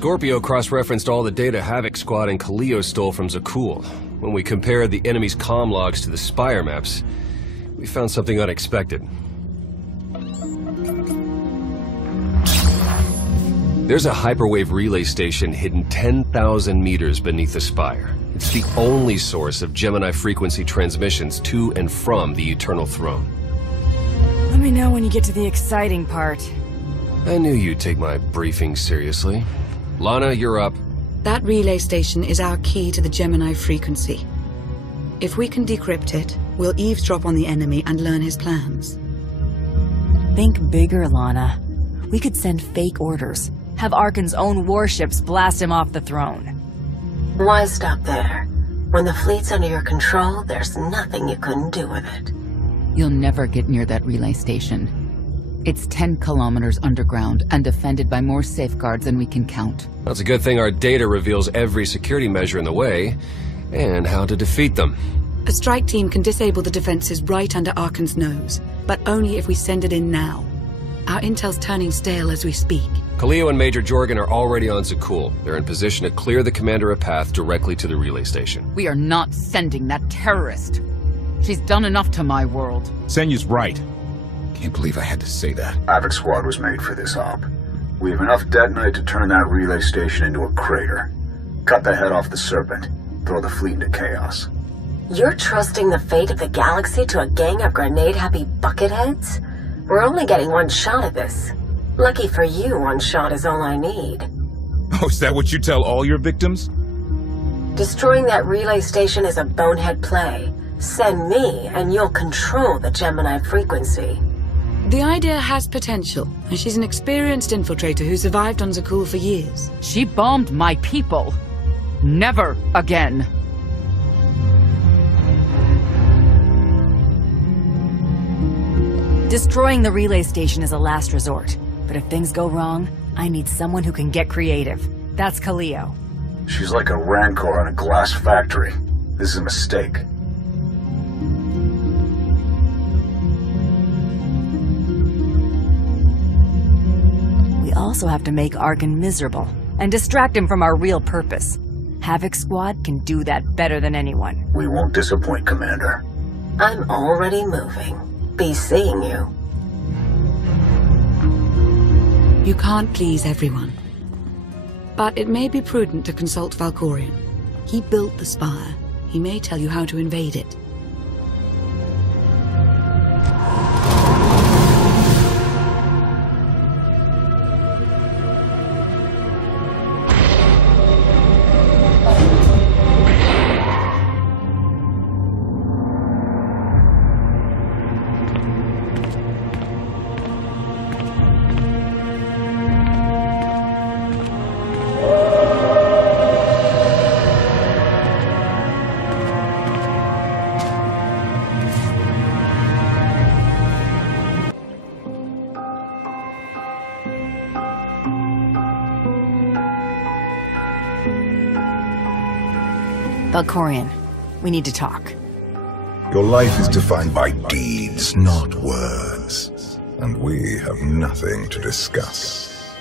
Scorpio cross-referenced all the data Havoc Squad and Kaleo stole from Zakul. When we compared the enemy's comm logs to the Spire maps, we found something unexpected. There's a hyperwave relay station hidden 10,000 meters beneath the Spire. It's the only source of Gemini frequency transmissions to and from the Eternal Throne. Let me know when you get to the exciting part. I knew you'd take my briefing seriously. Lana, you're up. That relay station is our key to the Gemini frequency. If we can decrypt it, we'll eavesdrop on the enemy and learn his plans. Think bigger, Lana. We could send fake orders. Have Arkan's own warships blast him off the throne. Why stop there? When the fleet's under your control, there's nothing you couldn't do with it. You'll never get near that relay station. It's 10 kilometers underground and defended by more safeguards than we can count. That's a good thing our data reveals every security measure in the way, and how to defeat them. A strike team can disable the defenses right under Arkan's nose, but only if we send it in now. Our intel's turning stale as we speak. Kaleo and Major Jorgen are already on Zakul. They're in position to clear the commander a path directly to the relay station. We are not sending that terrorist. She's done enough to my world. Senyu's right. Can't believe I had to say that. Havoc Squad was made for this op. We have enough detonite to turn that relay station into a crater. Cut the head off the Serpent. Throw the fleet into chaos. You're trusting the fate of the galaxy to a gang of grenade-happy bucketheads? We're only getting one shot at this. Lucky for you, one shot is all I need. Oh, is that what you tell all your victims? Destroying that relay station is a bonehead play. Send me, and you'll control the Gemini frequency. The idea has potential, and she's an experienced infiltrator who survived on Zakul for years. She bombed my people. Never again. Destroying the relay station is a last resort. But if things go wrong, I need someone who can get creative. That's Kaleo. She's like a rancor in a glass factory. This is a mistake. We also have to make Arkan miserable and distract him from our real purpose. Havoc Squad can do that better than anyone. We won't disappoint, Commander. I'm already moving. Be seeing you. You can't please everyone. But it may be prudent to consult Valkorion. He built the Spire. He may tell you how to invade it. Valkorion, we need to talk. Your life is defined by deeds, not words. And we have nothing to discuss.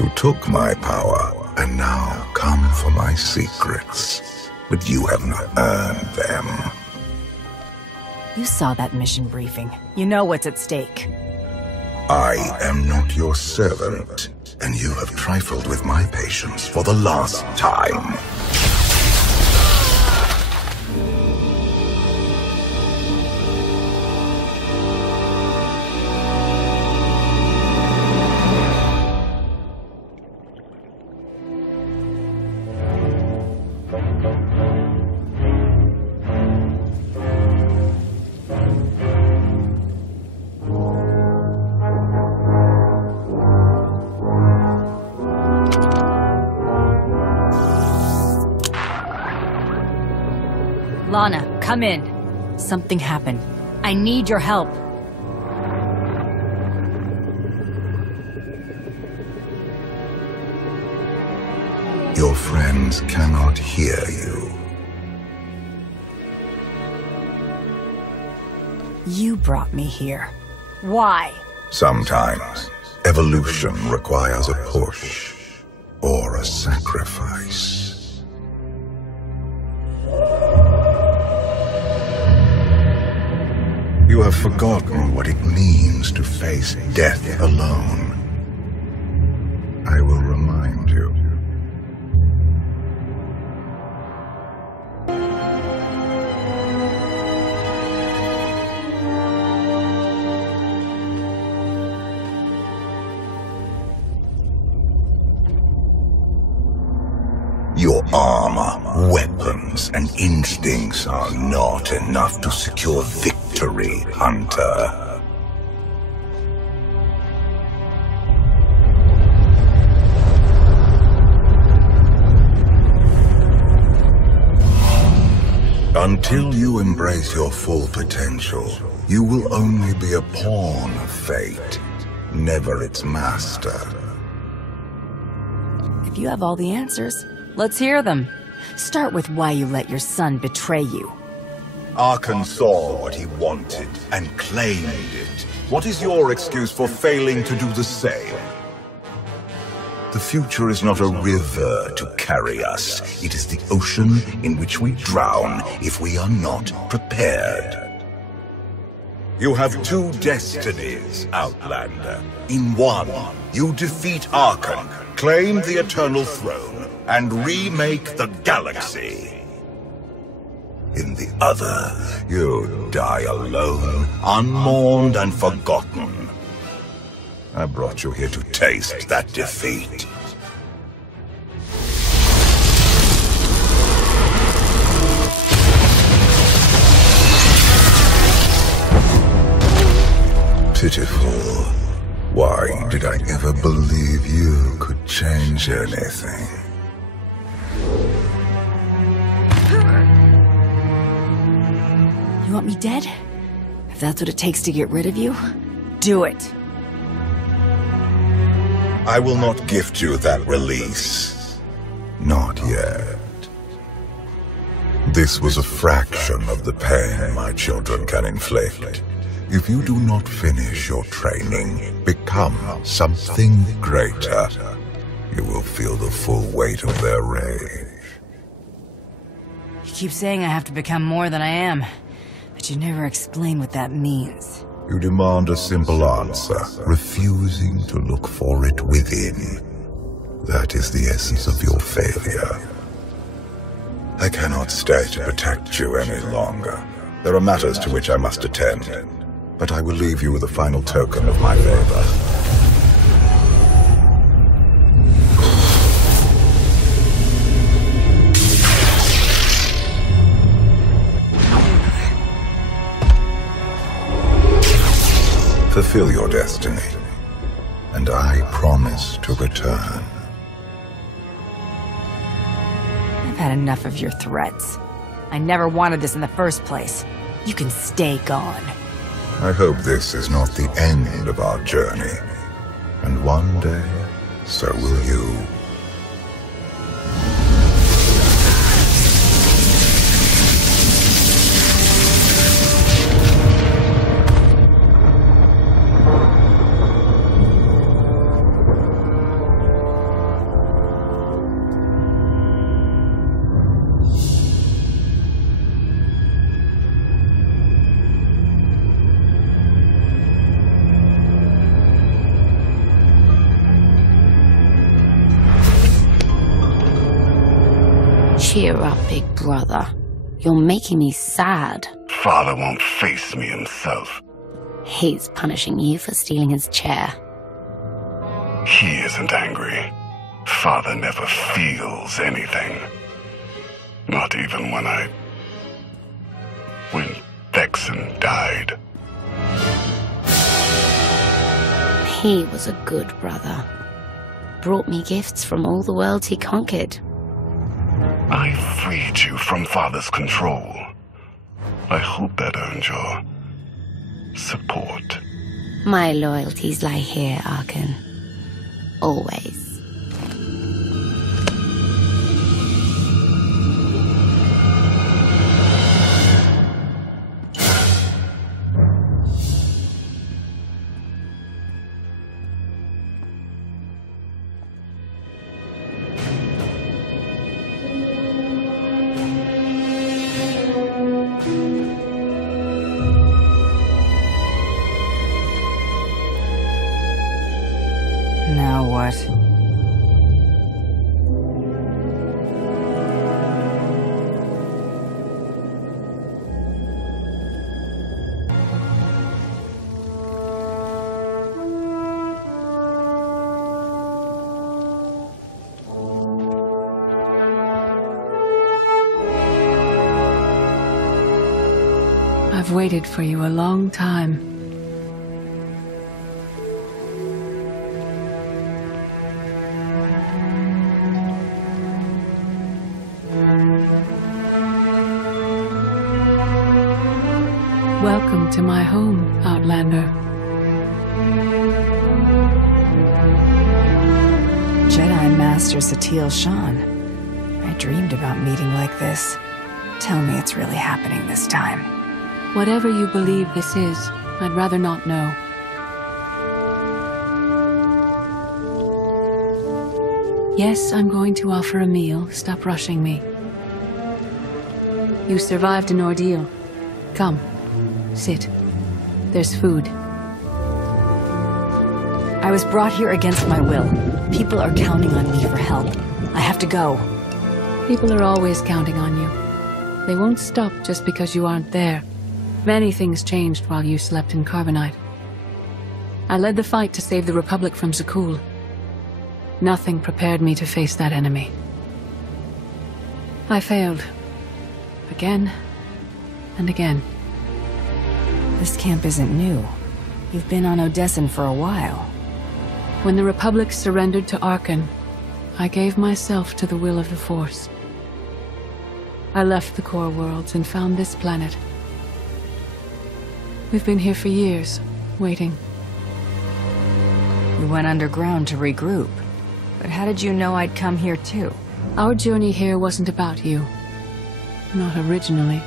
You took my power, and now come for my secrets. But you have not earned them. You saw that mission briefing. You know what's at stake. I am not your servant, and you have trifled with my patience for the last time. Lana, come in. Something happened. I need your help. Your friends cannot hear you. You brought me here. Why? Sometimes, evolution requires a push. a sacrifice. You have forgotten what it means to face death alone. I will remind you. Your armor, weapons, and instincts are not enough to secure victory, Hunter. Until you embrace your full potential, you will only be a pawn of fate, never its master. If you have all the answers, let's hear them. Start with why you let your son betray you. Arkan saw what he wanted and claimed it. What is your excuse for failing to do the same? The future is not a river to carry us. It is the ocean in which we drown if we are not prepared. You have two destinies, Outlander. In one, you defeat Arkan, claim the Eternal Throne, and remake the galaxy. In the other, you die alone, unmourned and forgotten. I brought you here to taste that defeat. Pitiful. Why did I ever believe you could change anything? You want me dead? If that's what it takes to get rid of you, do it. I will not gift you that release. Not yet. This was a fraction of the pain my children can inflict. If you do not finish your training, become something greater, you will feel the full weight of their rage. You keep saying I have to become more than I am, but you never explain what that means. You demand a simple answer, refusing to look for it within. That is the essence of your failure. I cannot stay to protect you any longer. There are matters to which I must attend, but I will leave you with a final token of my favor. Fulfill your destiny, and I promise to return. I've had enough of your threats. I never wanted this in the first place. You can stay gone. I hope this is not the end of our journey, and one day, so will you. Cheer up, big brother. You're making me sad. Father won't face me himself. He's punishing you for stealing his chair. He isn't angry. Father never feels anything. Not even when Vexen died. He was a good brother. Brought me gifts from all the worlds he conquered. I freed you from Father's control. I hope that earned your support. My loyalties lie here, Arkan. Always. what? I've waited for you a long time. Welcome to my home, Outlander. Jedi Master SWTOR. I dreamed about meeting like this. Tell me it's really happening this time. Whatever you believe this is, I'd rather not know. Yes, I'm going to offer a meal. Stop rushing me. You survived an ordeal. Come, sit. There's food. I was brought here against my will. People are counting on me for help. I have to go. People are always counting on you. They won't stop just because you aren't there. Many things changed while you slept in Carbonite. I led the fight to save the Republic from Zakul. Nothing prepared me to face that enemy. I failed. Again and again. This camp isn't new. You've been on Odessen for a while. When the Republic surrendered to Arkan, I gave myself to the will of the Force. I left the core worlds and found this planet. We've been here for years, waiting. We went underground to regroup. But how did you know I'd come here too? Our journey here wasn't about you. Not originally.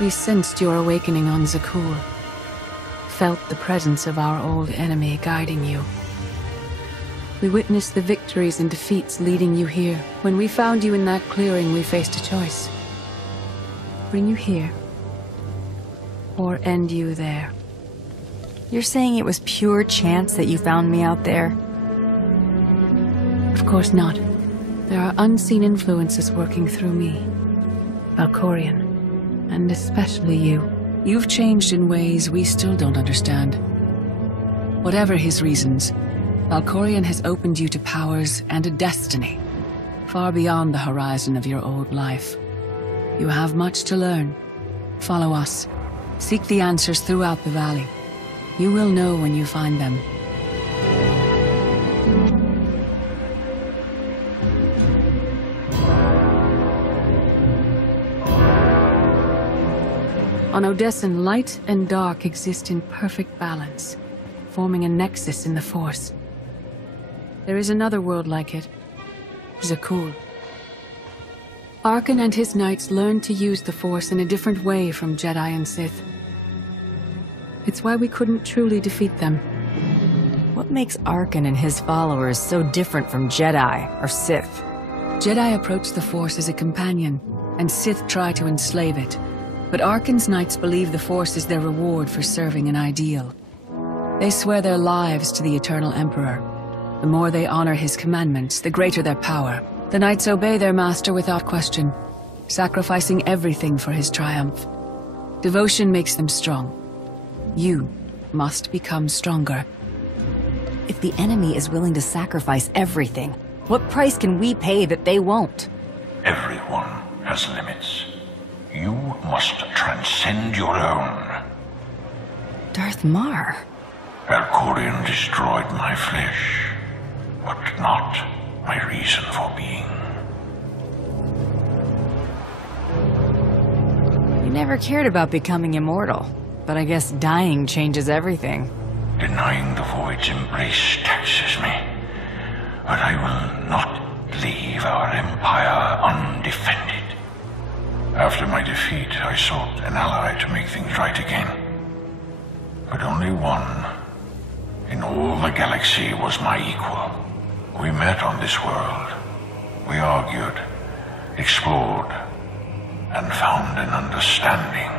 We sensed your awakening on Zakul. Felt the presence of our old enemy guiding you. We witnessed the victories and defeats leading you here. When we found you in that clearing, we faced a choice. Bring you here, or end you there. You're saying it was pure chance that you found me out there? Of course not. There are unseen influences working through me. Valkorion, and especially you. You've changed in ways we still don't understand. Whatever his reasons, Valkorion has opened you to powers and a destiny, far beyond the horizon of your old life. You have much to learn. Follow us. Seek the answers throughout the valley. You will know when you find them. On Odessen, light and dark exist in perfect balance, forming a nexus in the Force. There is another world like it, Zakul. Arkan and his knights learned to use the Force in a different way from Jedi and Sith. It's why we couldn't truly defeat them. What makes Arkan and his followers so different from Jedi or Sith? Jedi approach the Force as a companion, and Sith try to enslave it. But Arkan's knights believe the Force is their reward for serving an ideal. They swear their lives to the Eternal Emperor. The more they honor his commandments, the greater their power. The knights obey their master without question, sacrificing everything for his triumph. Devotion makes them strong. You must become stronger. If the enemy is willing to sacrifice everything, what price can we pay that they won't? Everyone has limits. You must transcend your own. Darth Mar. Valkorion destroyed my flesh, but not my reason for being. You never cared about becoming immortal, but I guess dying changes everything. Denying the Void's embrace taxes me, but I will not leave our empire undefended. After my defeat, I sought an ally to make things right again. But only one in all the galaxy was my equal. We met on this world. We argued, explored, and found an understanding.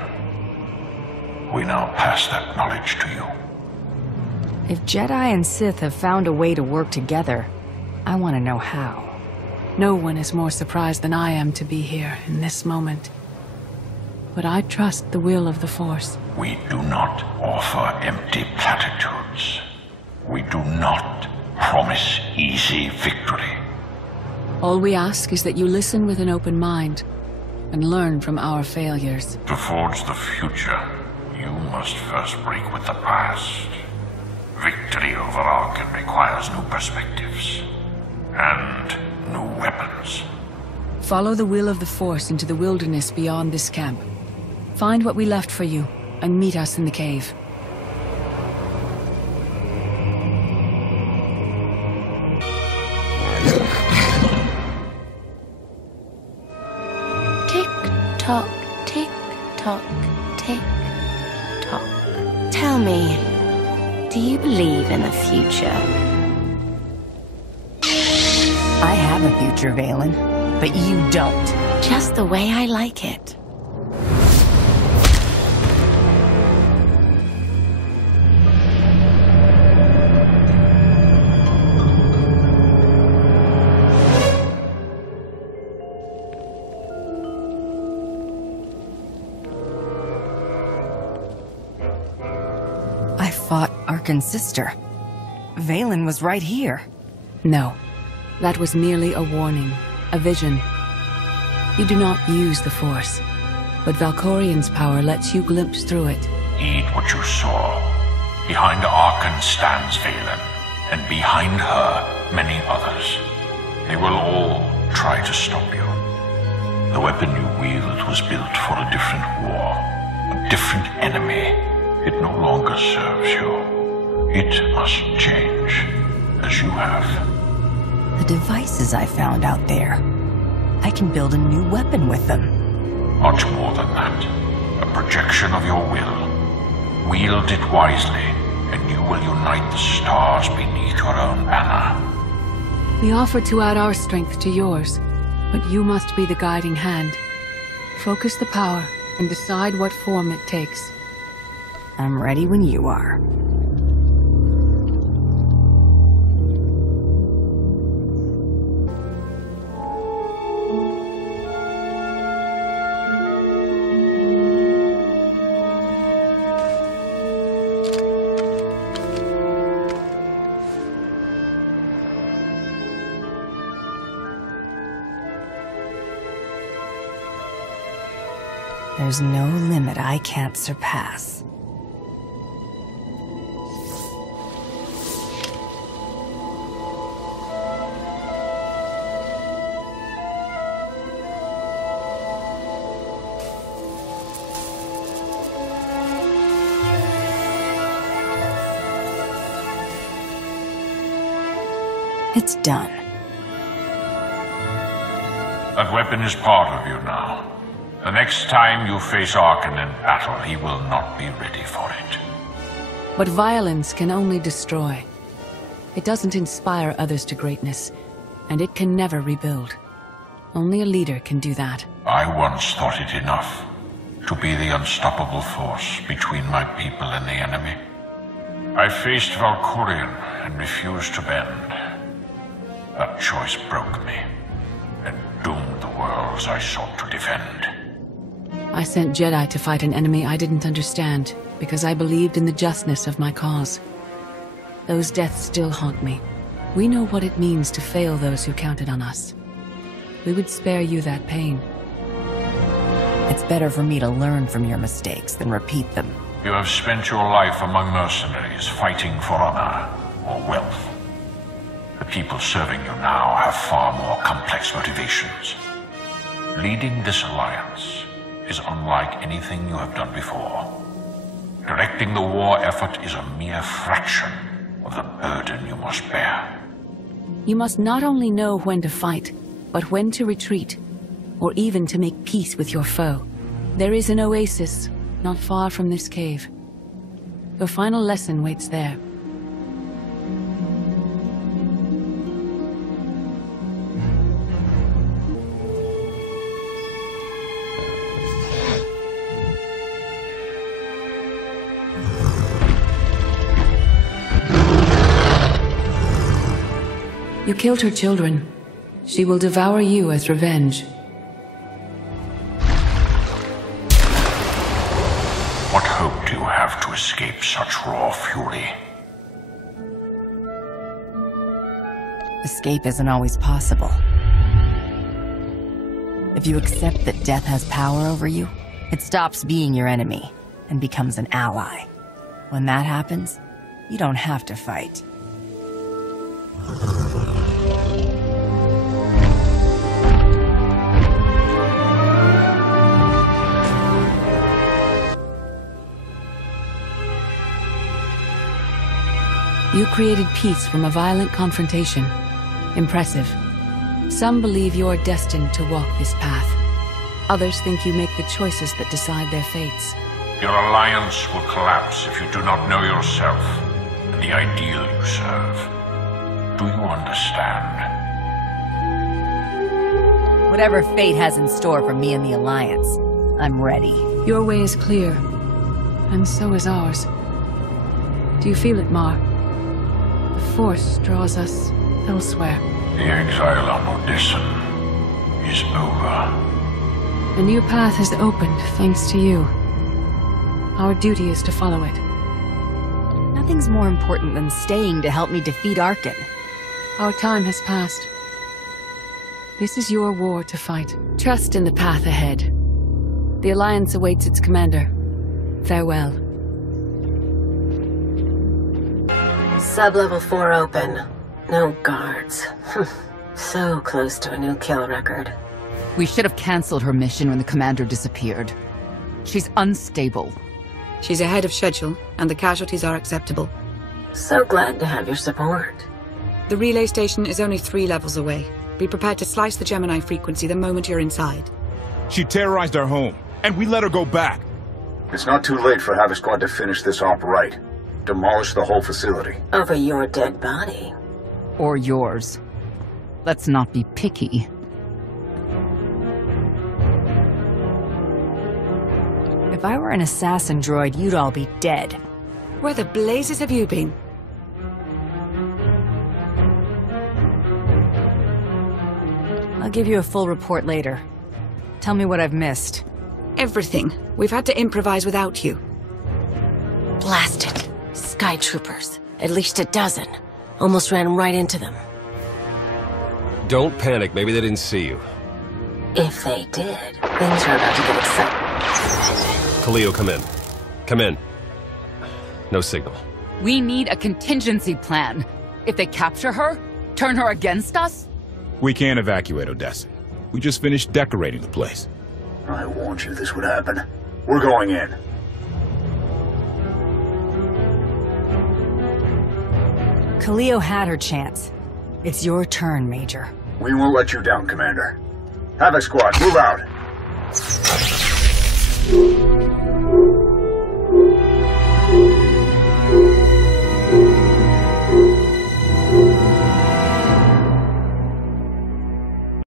We now pass that knowledge to you. If Jedi and Sith have found a way to work together, I want to know how. No one is more surprised than I am to be here in this moment. But I trust the will of the Force. We do not offer empty platitudes. We do not promise easy victory. All we ask is that you listen with an open mind and learn from our failures. To forge the future, you must first break with the past. Victory over Arkan requires new perspectives and new weapons. Follow the will of the Force into the wilderness beyond this camp. Find what we left for you and meet us in the cave. Tick-tock, tick-tock, tick-tock. Tell me, do you believe in the future? I have a future, Valen, but you don't. Just the way I like it. I fought Arkan's sister. Valen was right here. No, that was merely a warning, a vision. You do not use the Force, but Valkorian's power lets you glimpse through it. Heed what you saw. Behind Arkan stands Valen, and behind her, many others. They will all try to stop you. The weapon you wield was built for a different war, a different enemy. It no longer serves you. It must change, as you have. The devices I found out there. I can build a new weapon with them. Much more than that. A projection of your will. Wield it wisely, and you will unite the stars beneath your own banner. We offer to add our strength to yours, but you must be the guiding hand. Focus the power and decide what form it takes. I'm ready when you are. There's no limit I can't surpass. It's done. That weapon is part of you now. The next time you face Arkan in battle, he will not be ready for it. But violence can only destroy. It doesn't inspire others to greatness, and it can never rebuild. Only a leader can do that. I once thought it enough to be the unstoppable force between my people and the enemy. I faced Valkorian and refused to bend. That choice broke me and doomed the worlds I sought to defend. I sent Jedi to fight an enemy I didn't understand because I believed in the justness of my cause. Those deaths still haunt me. We know what it means to fail those who counted on us. We would spare you that pain. It's better for me to learn from your mistakes than repeat them. You have spent your life among mercenaries fighting for honor or wealth. The people serving you now have far more complex motivations. Leading this alliance is unlike anything you have done before. Directing the war effort is a mere fraction of the burden you must bear. You must not only know when to fight, but when to retreat, or even to make peace with your foe. There is an oasis not far from this cave. Your final lesson waits there. You killed her children. She will devour you as revenge. What hope do you have to escape such raw fury? Escape isn't always possible. If you accept that death has power over you, it stops being your enemy and becomes an ally. When that happens, you don't have to fight. You created peace from a violent confrontation. Impressive. Some believe you're destined to walk this path. Others think you make the choices that decide their fates. Your alliance will collapse if you do not know yourself and the ideal you serve. Do you understand? Whatever fate has in store for me and the Alliance, I'm ready. Your way is clear, and so is ours. Do you feel it, Mar? The Force draws us elsewhere. The exile on Odysseum is over. A new path has opened, thanks to you. Our duty is to follow it. Nothing's more important than staying to help me defeat Arkan. Our time has passed. This is your war to fight. Trust in the path ahead. The Alliance awaits its commander. Farewell. Sub-level 4 open. No guards. So close to a new kill record. We should have cancelled her mission when the commander disappeared. She's unstable. She's ahead of schedule, and the casualties are acceptable. So glad to have your support. The relay station is only 3 levels away. Be prepared to slice the Gemini frequency the moment you're inside. She terrorized our home, and we let her go back. It's not too late for Havoc Squad to finish this op right. Demolish the whole facility. Over your dead body. Or yours. Let's not be picky. If I were an assassin droid, you'd all be dead. Where the blazes have you been? I'll give you a full report later. Tell me what I've missed. Everything. We've had to improvise without you. Blast it. Sky troopers. At least a dozen. Almost ran right into them. Don't panic, maybe they didn't see you. If they did, things are about to get exciting. Khalil, come in. Come in. No signal. We need a contingency plan. If they capture her, turn her against us? We can't evacuate Odessa. We just finished decorating the place. I warned you this would happen. We're going in. Khalil had her chance. It's your turn, Major. We won't let you down, Commander. Havoc Squad, move out!